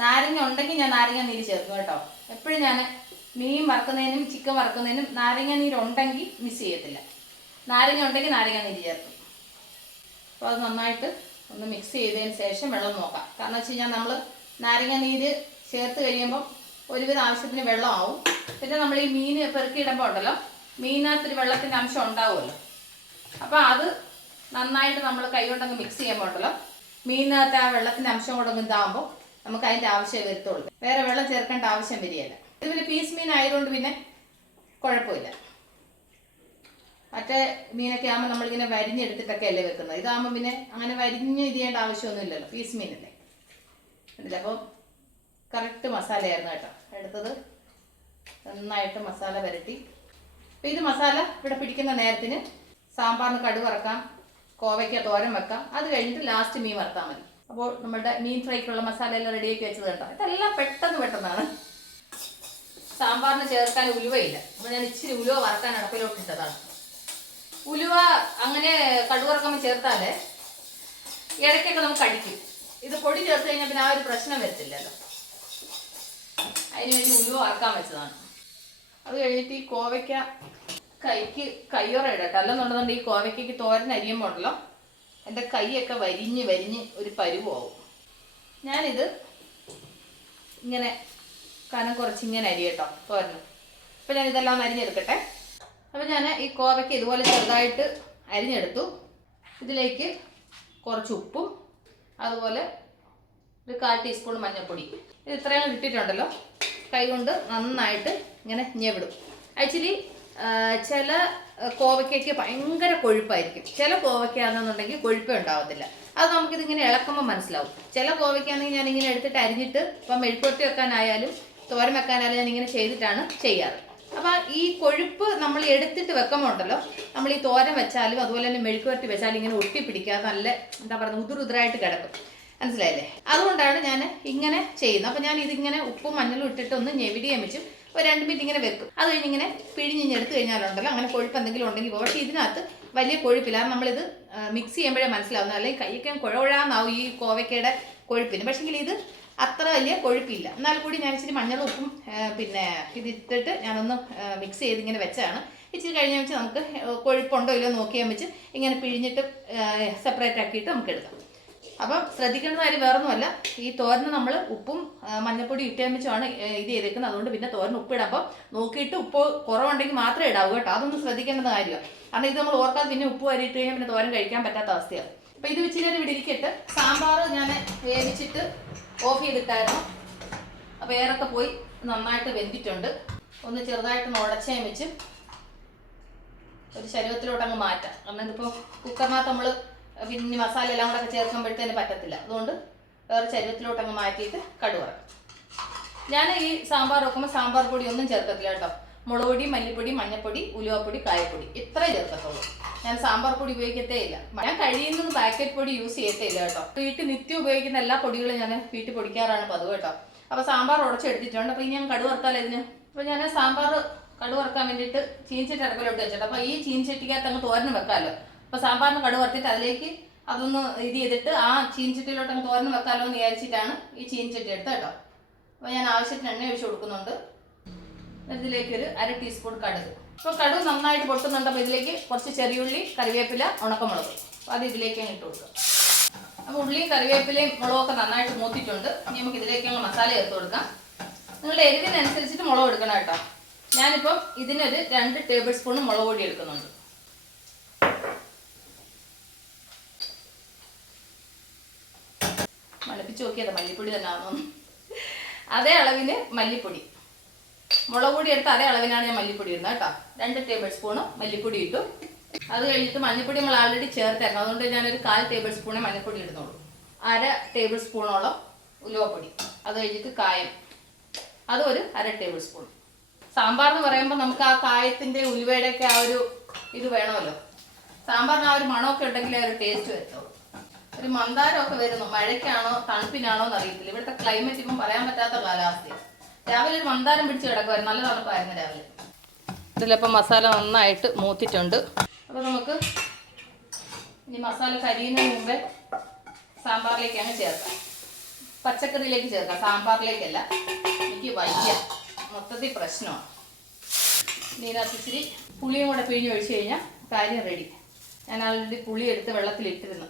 നാരങ്ങ ഉണ്ടെങ്കിൽ ഞാൻ നാരങ്ങ നീര് ചേർക്കും കേട്ടോ. എപ്പോഴും ഞാൻ മീൻ വറക്കുന്നതിനും ചിക്കൻ വറക്കുന്നതിനും നാരങ്ങ നീരുണ്ടെങ്കിൽ മിസ് ചെയ്യത്തില്ല. നാരങ്ങ ഉണ്ടെങ്കിൽ നാരങ്ങ നീര് ചേർക്കും. അപ്പോൾ അത് നന്നായിട്ട് ഒന്ന് മിക്സ് ചെയ്തതിന് ശേഷം വെള്ളം നോക്കാം. കാരണം വെച്ച് കഴിഞ്ഞാൽ നമ്മൾ നാരങ്ങ നീര് ചേർത്ത് കഴിയുമ്പം ഒരുവിധം ആവശ്യത്തിന് വെള്ളം ആവും. പിന്നെ നമ്മൾ ഈ മീൻ പെറുക്കിയിടുമ്പോൾ ഉണ്ടല്ലോ, മീനിനകത്തൊരു വെള്ളത്തിൻ്റെ അംശം ഉണ്ടാവുമല്ലോ. അപ്പോൾ അത് നന്നായിട്ട് നമ്മൾ കൈ കൊണ്ടങ്ങ് മിക്സ് ചെയ്യുമ്പോൾ ഉണ്ടല്ലോ, മീനിനകത്ത് ആ വെള്ളത്തിൻ്റെ അംശം കൊണ്ടങ്ങ് ഇതാകുമ്പോൾ നമുക്ക് അതിൻ്റെ ആവശ്യം വരുത്തുള്ളൂ. വേറെ വെള്ളം ചേർക്കേണ്ട ആവശ്യം വരികയില്ല. ഇത് പിന്നെ പീസ് മീൻ ആയതുകൊണ്ട് പിന്നെ കുഴപ്പമില്ല. മറ്റേ മീനൊക്കെ ആകുമ്പോൾ നമ്മളിങ്ങനെ വരിഞ്ഞെടുത്തിട്ടൊക്കെ അല്ലേ വെക്കുന്നത്. ഇതാകുമ്പോൾ പിന്നെ അങ്ങനെ വരിഞ്ഞ് ഇത് ചെയ്യേണ്ട ആവശ്യമൊന്നുമില്ലല്ലോ, പീസ് മീനല്ലേ. അപ്പോൾ കറക്റ്റ് മസാലയായിരുന്നു കേട്ടോ എടുത്തത്. നന്നായിട്ട് മസാല വരട്ടി. അപ്പോൾ ഇത് മസാല ഇവിടെ പിടിക്കുന്ന നേരത്തിന് സാമ്പാറിന് കടുക് വറക്കാം, കോവയ്ക്ക തോരൻ വെക്കാം. അത് കഴിഞ്ഞിട്ട് ലാസ്റ്റ് മീൻ വറുത്താൽ മതി. അപ്പോൾ നമ്മുടെ മീൻ ഫ്രൈക്കുള്ള മസാല എല്ലാം റെഡിയാക്കി വെച്ചത് കണ്ടോ. ഇതെല്ലാം പെട്ടെന്നാണ്. സാമ്പാറിന് ചേർക്കാൻ ഉലുവയില്ല. അപ്പോൾ ഞാൻ ഇച്ചിരി ഉലുവ വറക്കാൻ അടപ്പിലോട്ട് ഇട്ടതാണ്. ഉലുവ അങ്ങനെ കടുക് വറക്കുമ്പോൾ ചേർത്താലേ ഇടയ്ക്കൊക്കെ നമുക്ക് അടിക്കും. ഇത് പൊടി ചേർത്ത് കഴിഞ്ഞാൽ പിന്നെ ആ ഒരു പ്രശ്നം വരത്തില്ലല്ലോ. അതിന് വേണ്ടി ഉലുവ വറക്കാൻ വെച്ചതാണ്. അത് കഴിഞ്ഞിട്ട് ഈ കോവയ്ക്ക കൈക്ക് കയ്യോറ ഇടട്ടെ. അല്ലെന്നുണ്ടെന്നുണ്ട് ഈ കോവയ്ക്കയ്ക്ക് തോരൻ അരിയുമ്പോൾ ഉണ്ടല്ലോ, എൻ്റെ കൈയൊക്കെ വരിഞ്ഞ് ഒരു പരുവാവും. ഞാനിത് ഇങ്ങനെ കനം കുറച്ച് ഇങ്ങനെ അരിയട്ടോ തോരന്. അപ്പോൾ ഞാനിതെല്ലാം ഒന്ന് അരിഞ്ഞെടുക്കട്ടെ. അപ്പോൾ ഞാൻ ഈ കോവയ്ക്ക് ഇതുപോലെ ചെറുതായിട്ട് അരിഞ്ഞെടുത്തു. ഇതിലേക്ക് കുറച്ച് ഉപ്പും അതുപോലെ ഒരു 1/4 ടീസ്പൂൺ മഞ്ഞൾപ്പൊടി. ഇത് ഇത്രയും ഇട്ടിട്ടുണ്ടല്ലോ, കൈ കൊണ്ട് നന്നായിട്ട് ഇങ്ങനെ ഞെവിടും. ആക്ച്വലി ചില കോവയ്ക്കൊക്കെ ഭയങ്കര കൊഴുപ്പായിരിക്കും. ചില കോവയ്ക്കാണെന്നുണ്ടെങ്കിൽ കൊഴുപ്പേ ഉണ്ടാവത്തില്ല. അത് നമുക്കിതിങ്ങനെ ഇളക്കുമ്പോൾ മനസ്സിലാവും. ചില കോവയ്ക്കാണെങ്കിൽ ഞാനിങ്ങനെ എടുത്തിട്ട് അരിഞ്ഞിട്ട് ഇപ്പം മെഴുക്കുവരട്ടി വെക്കാനായാലും തോരൻ വെക്കാനായാലും ഞാനിങ്ങനെ ചെയ്തിട്ടാണ് ചെയ്യാറ്. അപ്പോൾ ഈ കൊഴുപ്പ് നമ്മൾ എടുത്തിട്ട് വെക്കുമ്പോൾ ഉണ്ടല്ലോ, നമ്മൾ ഈ തോരൻ വെച്ചാലും അതുപോലെ തന്നെ മെഴുക്കുവരട്ടി വെച്ചാലും ഇങ്ങനെ ഒട്ടിപ്പിടിക്കാതെ നല്ല എന്താ പറയുക ഉതിരായിട്ട് കിടക്കും. മനസ്സിലായില്ലേ? അതുകൊണ്ടാണ് ഞാൻ ഇങ്ങനെ ചെയ്യുന്നത്. അപ്പോൾ ഞാൻ ഇതിങ്ങനെ ഉപ്പും മഞ്ഞളും ഇട്ടിട്ട് ഒന്ന് ഞെവിടിയും വെച്ചും ഒരു 2 മിനിറ്റ് ഇങ്ങനെ വെക്കും. അത് കഴിഞ്ഞ് ഇങ്ങനെ പിഴിഞ്ഞെടുത്ത് കഴിഞ്ഞാലുണ്ടല്ലോ അങ്ങനെ കൊഴുപ്പ് എന്തെങ്കിലും ഉണ്ടെങ്കിൽ പോകും. പക്ഷേ ഇതിനകത്ത് വലിയ കൊഴുപ്പില്ല. കാരണം നമ്മളിത് മിക്സ് ചെയ്യുമ്പോഴേ മനസ്സിലാവുന്നത്. അല്ലെങ്കിൽ കൈയൊക്കെ കുഴകുഴാന്നാവും ഈ കോവയ്ക്കയുടെ കൊഴുപ്പിന്. പക്ഷേങ്കിൽ ഇത് അത്ര വലിയ കൊഴുപ്പില്ല. എന്നാൽ കൂടി ഞാൻ ഇച്ചിരി മഞ്ഞളും ഉപ്പും പിന്നെ ഇതിട്ടിട്ട് ഞാനൊന്ന് മിക്സ് ചെയ്ത് ഇങ്ങനെ വെച്ചാണ്. ഇച്ചിരി കഴിഞ്ഞ് വെച്ച് നമുക്ക് കൊഴുപ്പുണ്ടോ ഇല്ലയോ നോക്കിയാൽ വെച്ച് ഇങ്ങനെ പിഴിഞ്ഞിട്ട് സെപ്പറേറ്റ് ആക്കിയിട്ട് നമുക്ക് എടുക്കാം. അപ്പം ശ്രദ്ധിക്കേണ്ട കാര്യം വേറൊന്നുമല്ല, ഈ തോരന് നമ്മൾ ഉപ്പും മഞ്ഞപ്പൊടി ഇട്ടേമിച്ചുമാണ് ഇത് ചെയ്തേക്കുന്നത്. അതുകൊണ്ട് പിന്നെ തോരന് ഉപ്പിടുമ്പോൾ നോക്കിയിട്ട് ഉപ്പ് കുറവുണ്ടെങ്കിൽ മാത്രമേ ഇടാവൂ കേട്ടോ. അതൊന്നും ശ്രദ്ധിക്കേണ്ട കാര്യമാണ്. കാരണം ഇത് നമ്മൾ ഓർക്കാതെ പിന്നെ ഉപ്പ് വരെ ഇട്ട് കഴിഞ്ഞാൽ പിന്നെ തോരൻ കഴിക്കാൻ പറ്റാത്ത അവസ്ഥയാണ്. അപ്പോൾ ഇത് ഇച്ചിരി നേരം ഇവിടെ ഇരിക്കട്ട്. സാമ്പാർ ഞാൻ വേവിച്ചിട്ട് ഓഫ് ചെയ്തിട്ടായിരുന്നു. അപ്പോൾ ഏറൊക്കെ പോയി നന്നായിട്ട് വെന്തിട്ടുണ്ട്. ഒന്ന് ചെറുതായിട്ടൊന്ന് ഉടച്ചേം വെച്ച് ഒരു ശരീരത്തിലോട്ട് അങ്ങ് മാറ്റാം. കാരണം ഇതിപ്പോൾ കുക്കറിനകത്ത് നമ്മൾ പിന്നെ മസാല എല്ലാം കൂടെ ഒക്കെ ചേർക്കുമ്പോഴത്തേന് പറ്റത്തില്ല. അതുകൊണ്ട് വേറെ ചരുവത്തിലോട്ട് അങ്ങ് മാറ്റിയിട്ട് കടുക് വറക്കാം. ഞാൻ ഈ സാമ്പാർ വെക്കുമ്പോൾ സാമ്പാർ പൊടി ഒന്നും ചേർക്കത്തില്ല കേട്ടോ. മുളക് പൊടി, മല്ലിപ്പൊടി, മഞ്ഞൾപ്പൊടി, ഉലുവപ്പൊടി, കായപ്പൊടി ഇത്രയും ചേർക്കത്തുള്ളൂ. ഞാൻ സാമ്പാർ പൊടി ഉപയോഗിക്കത്തേ ഇല്ല. ഞാൻ കഴിയുന്നത് പാക്കറ്റ് പൊടി യൂസ് ചെയ്യത്തേ ഇല്ല കേട്ടോ. വീട്ടിൽ നിത്യം ഉപയോഗിക്കുന്ന എല്ലാ പൊടികളും ഞാൻ വീട്ടിൽ പൊടിക്കാറാണ് പതിവ് കേട്ടോ. അപ്പോൾ സാമ്പാർ ഉടച്ചെടുത്തിട്ടുണ്ട്. അപ്പോൾ ഇനി ഞാൻ കടുക് വറുത്താലോ ഇതിന്. അപ്പോൾ ഞാൻ സാമ്പാർ കടുക് വറുക്കാൻ വേണ്ടിയിട്ട് ചീനിച്ചട്ടി അടുപ്പിലോട്ട് വെച്ചിട്ട്. അപ്പോൾ ഈ ചീനിച്ചട്ടിക്കകത്ത് അങ്ങ് തോരന് വെക്കാമല്ലോ. അപ്പോൾ സാമ്പാറിന് കടുക് വറുത്തിട്ട് അതിലേക്ക് അതൊന്ന് ഇത് ചെയ്തിട്ട് ആ ചീനിച്ചട്ടിയിലോട്ട് അങ്ങ് തോരന് വെക്കാമല്ലോ എന്ന് വിചാരിച്ചിട്ടാണ് ഈ ചീനിച്ചട്ടി എടുത്തത് കേട്ടോ. അപ്പോൾ ഞാൻ ആവശ്യത്തിന് എണ്ണ ഒഴിച്ച് കൊടുക്കുന്നുണ്ട്. ഇതിലേക്ക് ഒരു 1/2 ടീസ്പൂൺ കടുക്. ഇപ്പോൾ കടുക് നന്നായിട്ട് പൊട്ടുന്നുണ്ട്. അപ്പോൾ ഇതിലേക്ക് കുറച്ച് ചെറിയുള്ളി, കറിവേപ്പില, ഉണക്കമുളക്, അപ്പോൾ അത് ഇതിലേക്ക് അങ്ങ് ഇട്ട് കൊടുക്കുക. അപ്പോൾ ഉള്ളിയും കറിവേപ്പിലയും മുളകൊക്കെ നന്നായിട്ട് മൂത്തിട്ടുണ്ട്. ഇനി നമുക്ക് ഇതിലേക്ക് അങ്ങ് മസാല ചേർത്ത് കൊടുക്കാം. നിങ്ങളുടെ എരിവിനനുസരിച്ചിട്ട് മുളക് എടുക്കണം കേട്ടോ. ഞാനിപ്പം ഇതിനൊരു 2 ടേബിൾ സ്പൂൺ മുളക് പൊടി എടുക്കുന്നുണ്ട്. മണപ്പിച്ച് നോക്കിയതാ മല്ലിപ്പൊടി തന്നെ ആണെന്ന്. അതേ അളവിന് മല്ലിപ്പൊടി, മുളക് പൊടി എടുത്ത് അതേ അളവിനാണ് ഞാൻ മല്ലിപ്പൊടി ഇടുന്നത് കേട്ടോ. 2 ടേബിൾ സ്പൂണ് മല്ലിപ്പൊടി ഇട്ടു. അത് കഴിഞ്ഞിട്ട് മഞ്ഞൾപ്പൊടി നമ്മൾ ആൾറെഡി ചേർത്തായിരുന്നു, അതുകൊണ്ട് ഞാനൊരു 1/4 ടേബിൾ സ്പൂണേ മഞ്ഞൾപ്പൊടി ഇടുന്നുള്ളൂ. 1/2 ടേബിൾ സ്പൂണോളം ഉലുവപ്പൊടി, അത് കഴിഞ്ഞിട്ട് കായം, അതും ഒരു 1/2 ടേബിൾ സ്പൂൺ. സാമ്പാർ എന്ന് പറയുമ്പോൾ നമുക്ക് ആ കായത്തിൻ്റെ ഉലുവയുടെയൊക്കെ ആ ഒരു ഇത് വേണമല്ലോ. സാമ്പാറിന് ആ ഒരു മണമൊക്കെ ഉണ്ടെങ്കിലേ ഒരു ടേസ്റ്റ് വരുത്തുള്ളൂ. ഒരു മന്ദാരമൊക്കെ വരുന്നു. മഴയ്ക്കാണോ തണുപ്പിനാണോ എന്ന് അറിയത്തില്ല. ഇവിടുത്തെ ക്ലൈമറ്റ് ഇപ്പം പറയാൻ പറ്റാത്ത കാലാവസ്ഥയാണ്. രാവിലെ ഒരു മന്ദാരം പിടിച്ച് കിടക്കുമായിരുന്നു, നല്ല തണുപ്പായിരുന്നു രാവിലെ. ഇതിലിപ്പം മസാല നന്നായിട്ട് മൂത്തിട്ടുണ്ട്. അപ്പോൾ നമുക്ക് ഇനി മസാല കരിയുന്നതിന് മുമ്പേ സാമ്പാറിലേക്ക് അങ്ങ് ചേർക്കാം. പച്ചക്കറിയിലേക്ക് ചേർക്കാം, സാമ്പാറിലേക്കല്ല. എനിക്ക് വയ്യ, മൊത്തത്തിൽ പ്രശ്നമാണ്. ഇതിനകത്ത് ഇച്ചിരി പുളിയും കൂടെ പിഴിഞ്ഞ് ഒഴിച്ച് കഴിഞ്ഞാൽ കാര്യം റെഡി. ഞാൻ ആൾറെഡി പുളി എടുത്ത് വെള്ളത്തിലിട്ടിരുന്നു.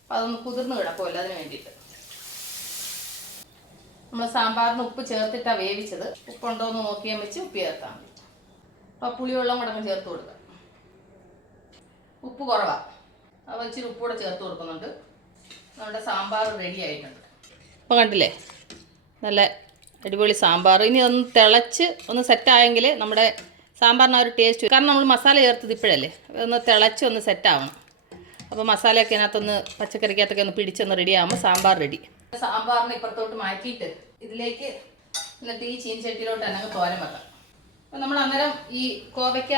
അപ്പോൾ അതൊന്ന് കുതിർന്ന് കിടക്കുമല്ലോ, അതിന് വേണ്ടിയിട്ട്. നമ്മൾ സാമ്പാറിന് ഉപ്പ് ചേർത്തിട്ടാണ് വേവിച്ചത്. ഉപ്പുണ്ടോ എന്ന് നോക്കിയാൽ വെച്ച് ഉപ്പ് ചേർത്താൽ മതി. അപ്പോൾ പുളിവെള്ളം കൂടെ ചേർത്ത് കൊടുക്കുക. ഉപ്പ് കുറവാണ്, അപ്പോൾ ഇച്ചിരി ഉപ്പ് കൂടെ ചേർത്ത് കൊടുക്കുന്നുണ്ട്. നമ്മുടെ സാമ്പാർ റെഡി ആയിട്ടുണ്ട്. അപ്പോൾ കണ്ടില്ലേ, നല്ല അടിപൊളി സാമ്പാർ. ഇനി ഒന്ന് തിളച്ച് ഒന്ന് സെറ്റായെങ്കിൽ നമ്മുടെ സാമ്പാറിന് ആ ഒരു ടേസ്റ്റ്. കാരണം നമ്മൾ മസാല ചേർത്തത് ഇപ്പോഴല്ലേ, ഒന്ന് തിളച്ച് ഒന്ന് സെറ്റാവണം. അപ്പോൾ മസാലയൊക്കെ അതിനകത്തൊന്ന് പച്ചക്കറിക്കകത്തൊക്കെ ഒന്ന് പിടിച്ചൊന്ന് റെഡി ആകുമ്പോൾ സാമ്പാർ റെഡി. സാമ്പാറിന് ഇപ്പുറത്തോട്ട് മാറ്റിയിട്ട് ഇതിലേക്ക് എന്നിട്ട് ഈ ചീനിച്ചട്ടിയിലോട്ട് തന്നെ തോരൻ വെക്കാം. അപ്പോൾ നമ്മൾ അന്നേരം ഈ കോവയ്ക്ക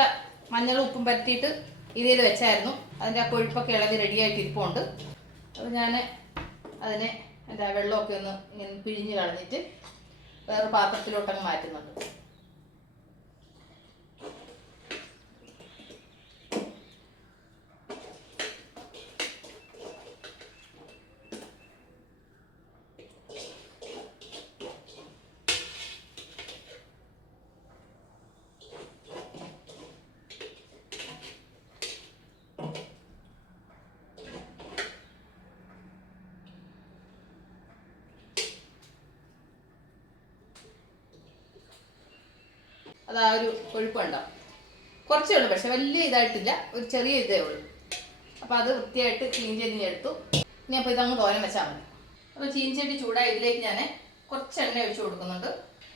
മഞ്ഞളും ഉപ്പും പരത്തിയിട്ട് ഇതിൽ വെച്ചായിരുന്നു. അതിൻ്റെ ആ കൊഴുപ്പൊക്കെ ഇളകി റെഡിയായിട്ട് ഇരിപ്പുണ്ട്. അപ്പോൾ ഞാൻ അതിനെ എൻ്റെ വെള്ളമൊക്കെ ഒന്ന് ഇങ്ങനെ പിഴിഞ്ഞ് കളഞ്ഞിട്ട് വേറെ പാത്രത്തിലോട്ടങ്ങ് മാറ്റുന്നുണ്ട്. അത് ആ ഒരു കൊഴുപ്പുണ്ടാവും. കുറച്ചേ ഉള്ളൂ, പക്ഷെ വലിയ ഇതായിട്ടില്ല, ഒരു ചെറിയ ഇതേ ഉള്ളൂ. അപ്പോൾ അത് വൃത്തിയായിട്ട് ചീനിച്ചട്ടി എടുത്തു. ഇനി അപ്പോൾ ഇതങ്ങ് തോരൻ വെച്ചാൽ മതി. അപ്പോൾ ചീനിച്ചട്ടി ചൂടായി ഇതിലേക്ക് ഞാൻ കുറച്ച് എണ്ണ ഒഴിച്ച് കൊടുക്കുന്നുണ്ട്.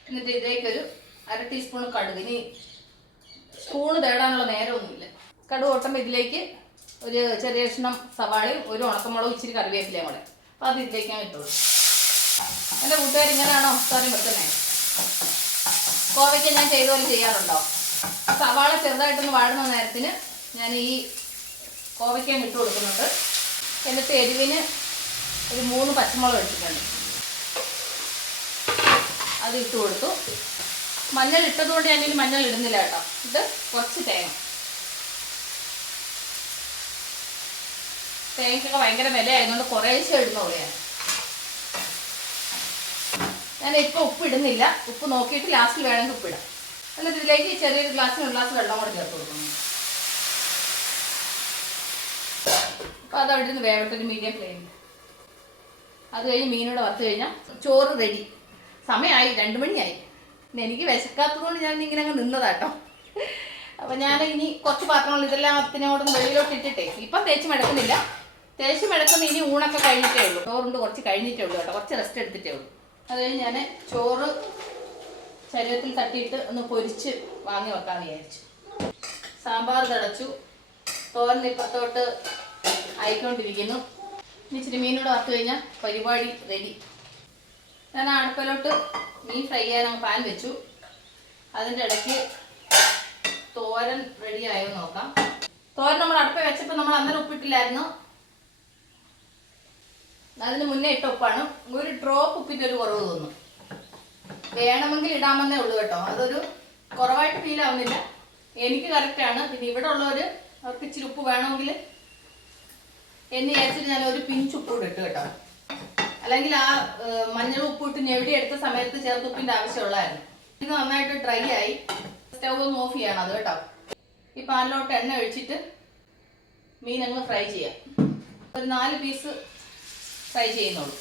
എന്നിട്ട് ഇതിലേക്കൊരു 1/2 ടീസ്പൂൺ കടുക്. ഇനി സ്പൂണ് തേടാനുള്ള നേരമൊന്നുമില്ല. കടുക് പൊട്ടുമ്പോൾ ഇതിലേക്ക് ഒരു ചെറിയ കഷ്ണം സവാളയും ഒരു ഉണക്കമുളകും ഇച്ചിരി കറിവേപ്പിലയും കൂടെ. അപ്പോൾ അത് ഇതിലേക്ക് ഞാൻ ഇട്ടു. എൻ്റെ കൂട്ടുകാർ ഇങ്ങനെയാണോ തോരൻ വെക്കുന്നത്? കോവയ്ക്ക് ഞാൻ ചെയ്ത പോലെ ചെയ്യാറുണ്ടോ? സവാള ചെറുതായിട്ടൊന്ന് വാടുന്ന നേരത്തിന് ഞാൻ ഈ കോവയ്ക്കയും ഇട്ട് കൊടുക്കുന്നുണ്ട്. എന്നിട്ട് എരിവിന് ഒരു 3 പച്ചമുളക് എടുത്തിട്ടുണ്ട്, അത് ഇട്ട് കൊടുത്തു. മഞ്ഞൾ ഇട്ടതുകൊണ്ട് ഞാനിനി മഞ്ഞൾ ഇടുന്നില്ല കേട്ടോ. ഇത് കുറച്ച് തേങ്ങയ്ക്കൊക്കെ ഭയങ്കര വില ആയതുകൊണ്ട് കുറേശ്ശെ ഇടുന്ന പോലെയാണ്. ഞാൻ ഇപ്പോൾ ഉപ്പ് ഇടുന്നില്ല, ഉപ്പ് നോക്കിയിട്ട് ലാസ്റ്റിൽ വേണമെങ്കിൽ ഉപ്പിടാം. എന്നിട്ട് ഇതിലേക്ക് ചെറിയൊരു ഗ്ലാസ്സിന് 1 ഗ്ലാസ് വെള്ളം കൂടെ ചേർത്ത് കൊടുക്കുന്നു. അപ്പോൾ അത് അവിടെ നിന്ന് വേവട്ടെ, ഒരു മീഡിയം ഫ്ലെയിമിൽ. അത് കഴിഞ്ഞ് മീനോടെ വറുത്ത് കഴിഞ്ഞാൽ ചോറ് റെഡി. സമയമായി, 2 മണിയായി. എനിക്ക് വിശക്കാത്തതുകൊണ്ട് ഞാൻ ഇങ്ങനെ അങ്ങ് നിന്നതാട്ടോ. അപ്പോൾ ഞാൻ ഇനി കുറച്ച് പാത്രങ്ങൾ ഇതെല്ലാം അത്തിനോടൊന്ന് വെളിയിലോട്ട് ഇട്ടിട്ടേ ഇപ്പം തേച്ച് മടക്കുന്നില്ല. തേച്ച് മടക്കുന്ന ഇനി ഊണൊക്കെ കഴിഞ്ഞിട്ടേ ഉള്ളൂ. ചോറുണ്ട് കുറച്ച് കഴിഞ്ഞിട്ടേ ഉള്ളൂ കേട്ടോ, കുറച്ച് റെസ്റ്റ് എടുത്തിട്ടേ ഉള്ളൂ. അത് കഴിഞ്ഞ് ഞാൻ ചോറ് ശരീരത്തിൽ തട്ടിയിട്ട് ഒന്ന് പൊരിച്ച് വാങ്ങി വെക്കാമെന്ന് വിചാരിച്ചു. സാമ്പാർ തിളച്ചു, തോരൻ ഇപ്പുറത്തോട്ട് ആയിക്കൊണ്ടിരിക്കുന്നു. ഇച്ചിരി മീനോട് വറുത്ത് കഴിഞ്ഞാൽ പരിപാടി റെഡി. ഞാൻ അടുപ്പിലോട്ട് മീൻ ഫ്രൈ ചെയ്യാൻ പാൻ വെച്ചു. അതിൻ്റെ ഇടയ്ക്ക് തോരൻ റെഡി ആയോ നോക്കാം. തോരൻ നമ്മൾ അടുപ്പിൽ വെച്ചപ്പോൾ നമ്മൾ അന്നേരം ഉപ്പിട്ടില്ലായിരുന്നു, അതിന് മുന്നേ ഇട്ട ഉപ്പാണ്. ഒരു ഡ്രോപ്പ് ഉപ്പിൻ്റെ ഒരു കുറവ് തോന്നും. വേണമെങ്കിൽ ഇടാമെന്നേ ഉള്ളൂ കേട്ടോ. അതൊരു കുറവായിട്ട് ഫീൽ ആവുന്നില്ല, എനിക്ക് കറക്റ്റാണ്. പിന്നെ ഇവിടെ ഉള്ളവർ അവർക്ക് ഇച്ചിരി ഉപ്പ് വേണമെങ്കിൽ എന്ന് വിചാരിച്ചിട്ട് ഞാൻ ഒരു പിഞ്ച് ഉപ്പ് കൂടെ ഇട്ട് കേട്ടോ. അല്ലെങ്കിൽ ആ മഞ്ഞൾ ഉപ്പ് ഇട്ട് ഞെവിടി എടുത്ത സമയത്ത് ചേർത്തുപ്പിൻ്റെ ആവശ്യമുള്ളതായിരുന്നു. ഇത് നന്നായിട്ട് ഡ്രൈ ആയി. സ്റ്റൗ ഒന്ന് ഓഫ് ചെയ്യണം അത് കേട്ടോ. ഈ പാനിലോട്ട് എണ്ണ ഒഴിച്ചിട്ട് മീൻ അങ്ങ് ഫ്രൈ ചെയ്യാം. ഒരു 4 പീസ് ഫ്രൈ ചെയ്യുന്നുള്ളൂ.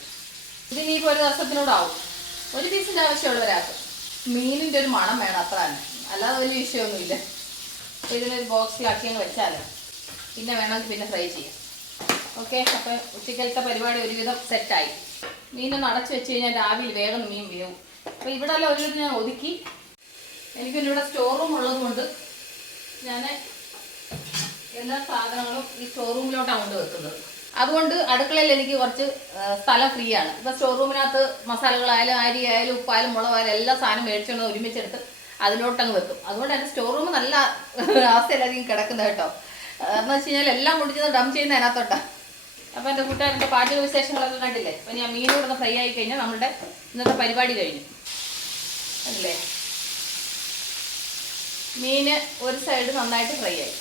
ഇതിനിപ്പോൾ ഒരു ദിവസത്തിനൂടെ ആവും. ഒരു പീസിൻ്റെ ആവശ്യമുള്ള ഒരാൾക്ക്. മീനിൻ്റെ ഒരു മണം വേണം, അത്ര തന്നെ, അല്ലാതെ വലിയ വിഷയമൊന്നുമില്ല. ഇതിനൊരു ബോക്സിലാക്കി അങ്ങ് വെച്ചാൽ പിന്നെ വേണമെങ്കിൽ പിന്നെ ഫ്രൈ ചെയ്യാം. ഓക്കെ, അപ്പം ഉച്ചക്കലത്തെ പരിപാടി ഒരുവിധം സെറ്റായി. മീനൊന്ന് അടച്ച് വെച്ച് കഴിഞ്ഞാൽ രാവിലെ വേഗം മീൻ വേവും. അപ്പോൾ ഇവിടെ എല്ലാം ഒരുവിധം ഞാൻ ഒതുക്കി. എനിക്കിവിടെ സ്റ്റോർ റൂം ഉള്ളത് കൊണ്ട് ഞാൻ എല്ലാ സാധനങ്ങളും ഈ സ്റ്റോർ റൂമിലോട്ടാണ് കൊണ്ട് വെക്കുന്നത്. അതുകൊണ്ട് അടുക്കളയിൽ എനിക്ക് കുറച്ച് സ്ഥലം ഫ്രീ ആണ്. ഇപ്പോൾ സ്റ്റോർ റൂമിനകത്ത് മസാലകളായാലും അരി ആയാലും ഉപ്പായാലും മുളകായാലും എല്ലാ സാധനം മേടിച്ചുകൊണ്ട് ഒരുമിച്ചെടുത്ത് അതിലോട്ടങ്ങ് വെക്കും. അതുകൊണ്ട് എൻ്റെ സ്റ്റോർ റൂം നല്ല അവസ്ഥയിലായിരിക്കും കിടക്കുന്നത് കേട്ടോ. എന്ന് വെച്ച് കഴിഞ്ഞാൽ എല്ലാം കൊണ്ടിരുന്ന് ഡം ചെയ്യുന്ന അതിനകത്തോട്ടാണ്. അപ്പോൾ എൻ്റെ കൂട്ടുകാരുടെ പാചക വിശേഷങ്ങളൊക്കെ കണ്ടില്ലേ. അപ്പോൾ ഞാൻ മീനോടൊന്ന് ഫ്രൈ ആയി കഴിഞ്ഞാൽ നമ്മുടെ ഇന്നത്തെ പരിപാടി കഴിഞ്ഞു അല്ലേ. മീന് ഒരു സൈഡ് നന്നായിട്ട് ഫ്രൈ ആയി,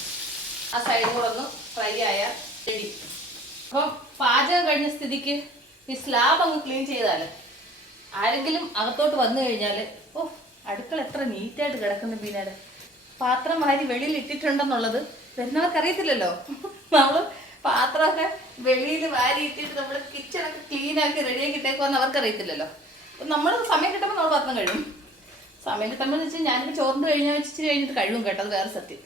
ആ സൈഡ് കൂടെ ഒന്ന് ഫ്രൈ ആയാൽ റെഡി. അപ്പം പാചകം കഴിഞ്ഞ സ്ഥിതിക്ക് ഈ സ്ലാബ് അങ്ങ് ക്ലീൻ ചെയ്താൽ ആരെങ്കിലും അകത്തോട്ട് വന്നു കഴിഞ്ഞാൽ ഓ അടുക്കള എത്ര നീറ്റായിട്ട് കിടക്കുന്ന മീനാണ്. പാത്രം വാരി വെളിയിൽ ഇട്ടിട്ടുണ്ടെന്നുള്ളത് വരുന്നവർക്ക് അറിയത്തില്ലല്ലോ. നമ്മൾ പാത്രമൊക്കെ വെളിയിൽ വാരി ഇട്ടിട്ട് നമ്മൾ കിച്ചണൊക്കെ ക്ലീനാക്കി റെഡിയാക്കി ഇട്ടേക്കുമെന്ന് അവർക്ക് അറിയത്തില്ലല്ലോ. അപ്പം നമ്മൾ സമയം കിട്ടുമ്പോൾ നമ്മൾ പാത്രം കഴുകും. സമയം കിട്ടുമ്പോൾ എന്ന് വെച്ചാൽ ഞാനിപ്പോൾ ചോറിന് കഴിഞ്ഞാൽ ഇച്ചിരി കഴിഞ്ഞിട്ട് കഴുകും കേട്ടോ. അത് വേറെ സത്യം.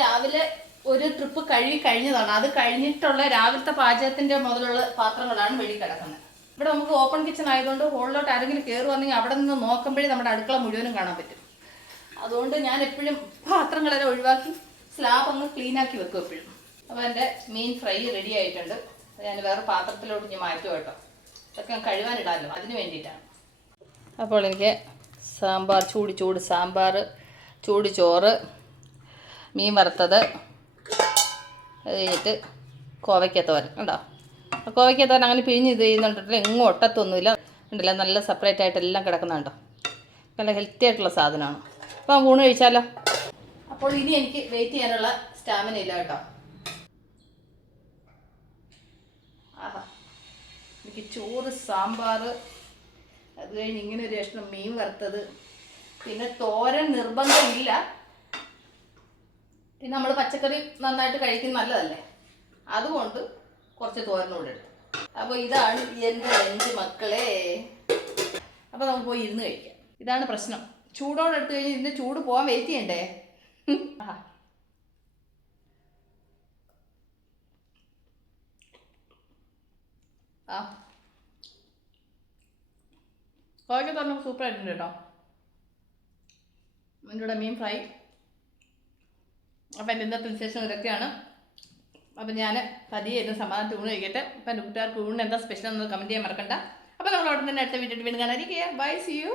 രാവിലെ ഒരു ട്രിപ്പ് കഴുകി കഴിഞ്ഞതാണ്. അത് കഴിഞ്ഞിട്ടുള്ള രാവിലത്തെ പാചകത്തിൻ്റെ മുതലുള്ള പാത്രങ്ങളാണ് വെളി കിടക്കുന്നത്. ഇവിടെ നമുക്ക് ഓപ്പൺ കിച്ചൺ ആയതുകൊണ്ട് ഹോളിലോട്ട് ആരെങ്കിലും കയറുവാണെങ്കിൽ അവിടെ നിന്ന് നോക്കുമ്പോഴേ നമ്മുടെ അടുക്കള മുഴുവനും കാണാൻ പറ്റും. അതുകൊണ്ട് ഞാൻ എപ്പോഴും പാത്രങ്ങളെല്ലാം ഒഴിവാക്കി സ്ലാബ് ഒന്ന് ക്ലീനാക്കി വെക്കും എപ്പോഴും. അപ്പോൾ എൻ്റെ മീൻ ഫ്രൈ റെഡി ആയിട്ടുണ്ട്. ഞാൻ വേറെ പാത്രത്തിലോട്ട് ഞാൻ മാറ്റും കേട്ടോ. ഇതൊക്കെ കഴുകാനിടാമല്ലോ, അതിന് വേണ്ടിയിട്ടാണ്. അപ്പോൾ എനിക്ക് സാമ്പാർ, ചൂട് സാമ്പാർ, ചൂട് ചോറ്, മീൻ വറുത്തത്, അത് കഴിഞ്ഞിട്ട് കോവയ്ക്കത്തോരൻ ഉണ്ടോ. കോവയ്ക്കത്തോരൻ അങ്ങനെ പിഴിഞ്ഞ് ഇത് ചെയ്യുന്നുണ്ടല്ലോ, എങ്ങും ഒട്ടത്തൊന്നുമില്ല ഉണ്ടല്ലോ. നല്ല സെപ്പറേറ്റ് ആയിട്ട് എല്ലാം കിടക്കുന്നുണ്ടോ. നല്ല ഹെൽത്തി ആയിട്ടുള്ള സാധനമാണ്. അപ്പോൾ ഊണ് കഴിച്ചാലോ. അപ്പോൾ ഇനി എനിക്ക് വെയിറ്റ് ചെയ്യാനുള്ള സ്റ്റാമിന ഇല്ല കേട്ടോ. ആഹാ, എനിക്ക് ചോറ്, സാമ്പാർ, അത് കഴിഞ്ഞ് ഇങ്ങനെ ഒരു കഷ്ണം മീൻ വറുത്തത്, പിന്നെ തോരൻ നിർബന്ധമില്ല. പിന്നെ നമ്മൾ പച്ചക്കറി നന്നായിട്ട് കഴിക്കുന്നത് നല്ലതല്ലേ, അതുകൊണ്ട് കുറച്ച് തോരനോട് എടുത്തു. അപ്പോൾ ഇതാണ് എൻ്റെ ലഞ്ച് മക്കളെ. അപ്പോൾ നമുക്ക് പോയി ഇരുന്ന് കഴിക്കാം. ഇതാണ് പ്രശ്നം, ചൂടോടെ എടുത്തു കഴിഞ്ഞാൽ ഇതിൻ്റെ ചൂട് പോകാൻ വെയിറ്റ് ചെയ്യണ്ടേ. ആ കോവയ്ക്ക തോരൻ സൂപ്പറായിട്ടുണ്ട് കേട്ടോ. എൻ്റെ കൂടെ മീൻ ഫ്രൈ. അപ്പം എൻ്റെ ഇന്നത്തെ വിശേഷം ഇതൊക്കെയാണ്. അപ്പം ഞാൻ പതിയെ ഇരുന്ന് സമാധാനത്തിൽ ഊണ് കഴിക്കട്ടെ. അപ്പം എൻ്റെ കൂട്ടുകാർക്ക് ഊണിന് എന്താ സ്പെഷ്യൽ എന്ന് കമൻറ്റ് ചെയ്യാൻ മറക്കണ്ട. അപ്പോൾ നമ്മൾ അവിടെ തന്നെ അടുത്ത വീഡിയോ വീണ്ടും കാണാതിരിക്കുക. By, see you.